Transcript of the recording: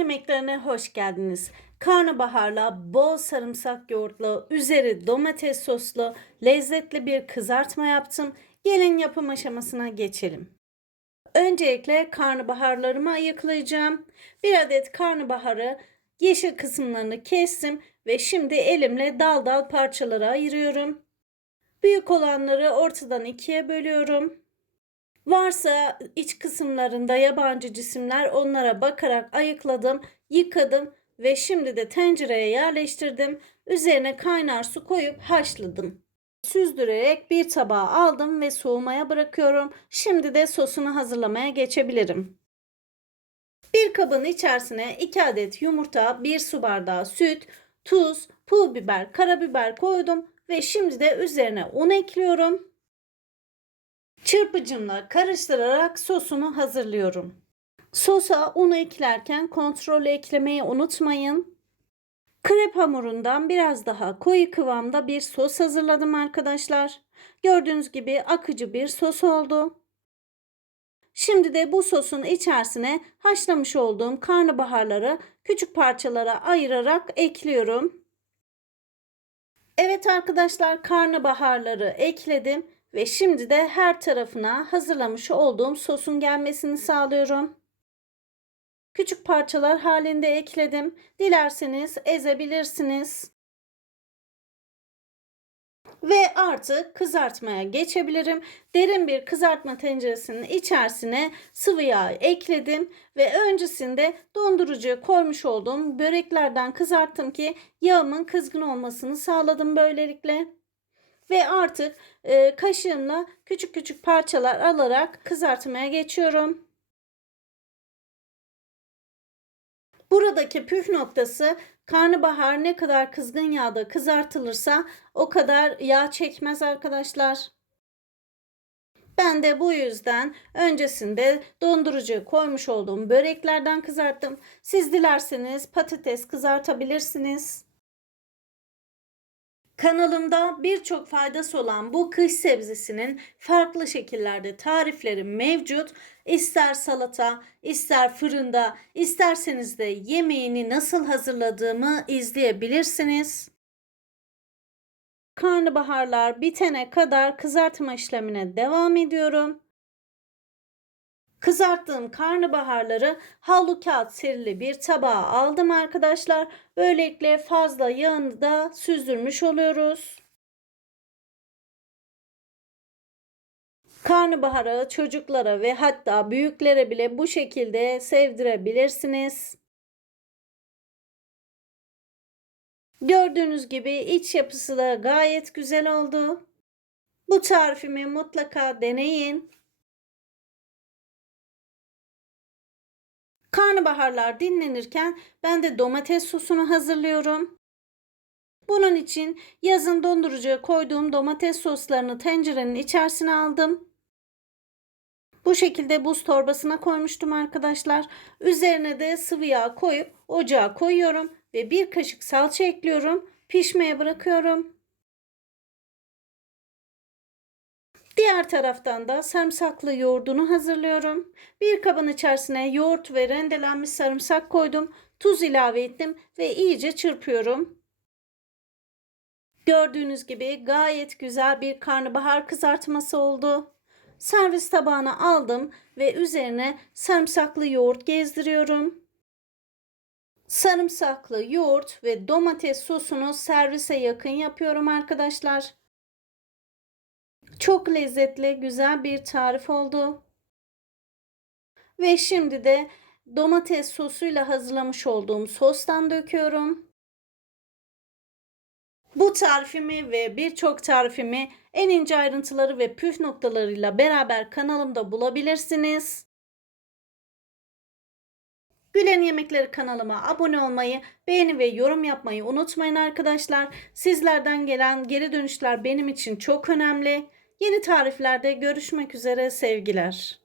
yemeklerine hoş geldiniz. Karnabaharla, bol sarımsak yoğurtlu, üzeri domates soslu, lezzetli bir kızartma yaptım. Gelin yapım aşamasına geçelim. Öncelikle karnabaharlarımı ayıklayacağım. Bir adet karnabaharı yeşil kısımlarını kestim ve şimdi elimle dal dal parçalara ayırıyorum. Büyük olanları ortadan ikiye bölüyorum. Varsa iç kısımlarında yabancı cisimler onlara bakarak ayıkladım, yıkadım ve şimdi de tencereye yerleştirdim. Üzerine kaynar su koyup haşladım. Süzdürerek bir tabağa aldım ve soğumaya bırakıyorum. Şimdi de sosunu hazırlamaya geçebilirim. Bir kabın içerisine 2 adet yumurta, 1 su bardağı süt, tuz, pul biber, karabiber koydum ve şimdi de üzerine un ekliyorum. Çırpıcımla karıştırarak sosumu hazırlıyorum. Sosa unu eklerken kontrollü eklemeyi unutmayın. Krep hamurundan biraz daha koyu kıvamda bir sos hazırladım arkadaşlar. Gördüğünüz gibi akıcı bir sos oldu. Şimdi de bu sosun içerisine haşlamış olduğum karnabaharları küçük parçalara ayırarak ekliyorum. Evet arkadaşlar karnabaharları ekledim ve şimdi de her tarafına hazırlamış olduğum sosun gelmesini sağlıyorum. Küçük parçalar halinde ekledim. Dilerseniz ezebilirsiniz. Ve artık kızartmaya geçebilirim. Derin bir kızartma tenceresinin içerisine sıvı yağ ekledim ve öncesinde dondurucuya koymuş olduğum böreklerden kızarttım ki yağımın kızgın olmasını sağladım böylelikle. Ve artık e, kaşığımla küçük küçük parçalar alarak kızartmaya geçiyorum. Buradaki püf noktası karnabahar ne kadar kızgın yağda kızartılırsa o kadar yağ çekmez arkadaşlar. Ben de bu yüzden öncesinde dondurucuya koymuş olduğum böreklerden kızarttım. Siz dilerseniz patates kızartabilirsiniz. Kanalımda birçok faydası olan bu kış sebzesinin farklı şekillerde tarifleri mevcut. İster salata, ister fırında, isterseniz de yemeğini nasıl hazırladığımı izleyebilirsiniz. Karnabaharlar bitene kadar kızartma işlemine devam ediyorum. Kızarttığım karnabaharları havlu kağıt serili bir tabağa aldım arkadaşlar. Böylelikle fazla yağını da süzdürmüş oluyoruz. Karnabaharı çocuklara ve hatta büyüklere bile bu şekilde sevdirebilirsiniz. Gördüğünüz gibi iç yapısı da gayet güzel oldu. Bu tarifimi mutlaka deneyin. Karnabaharlar dinlenirken ben de domates sosunu hazırlıyorum. Bunun için yazın dondurucuya koyduğum domates soslarını tencerenin içerisine aldım. Bu şekilde buz torbasına koymuştum arkadaşlar. Üzerine de sıvı yağ koyup ocağa koyuyorum ve bir kaşık salça ekliyorum. Pişmeye bırakıyorum. Diğer taraftan da sarımsaklı yoğurdunu hazırlıyorum. Bir kabın içerisine yoğurt ve rendelenmiş sarımsak koydum. Tuz ilave ettim ve iyice çırpıyorum. Gördüğünüz gibi gayet güzel bir karnabahar kızartması oldu. Servis tabağına aldım ve üzerine sarımsaklı yoğurt gezdiriyorum. Sarımsaklı yoğurt ve domates sosunu servise yakın yapıyorum arkadaşlar. Çok lezzetli, güzel bir tarif oldu. Ve şimdi de domates sosuyla hazırlamış olduğum sostan döküyorum. Bu tarifimi ve birçok tarifimi en ince ayrıntıları ve püf noktalarıyla beraber kanalımda bulabilirsiniz. Gülen Yemekleri kanalıma abone olmayı, beğeni ve yorum yapmayı unutmayın arkadaşlar. Sizlerden gelen geri dönüşler benim için çok önemli. Yeni tariflerde görüşmek üzere sevgiler.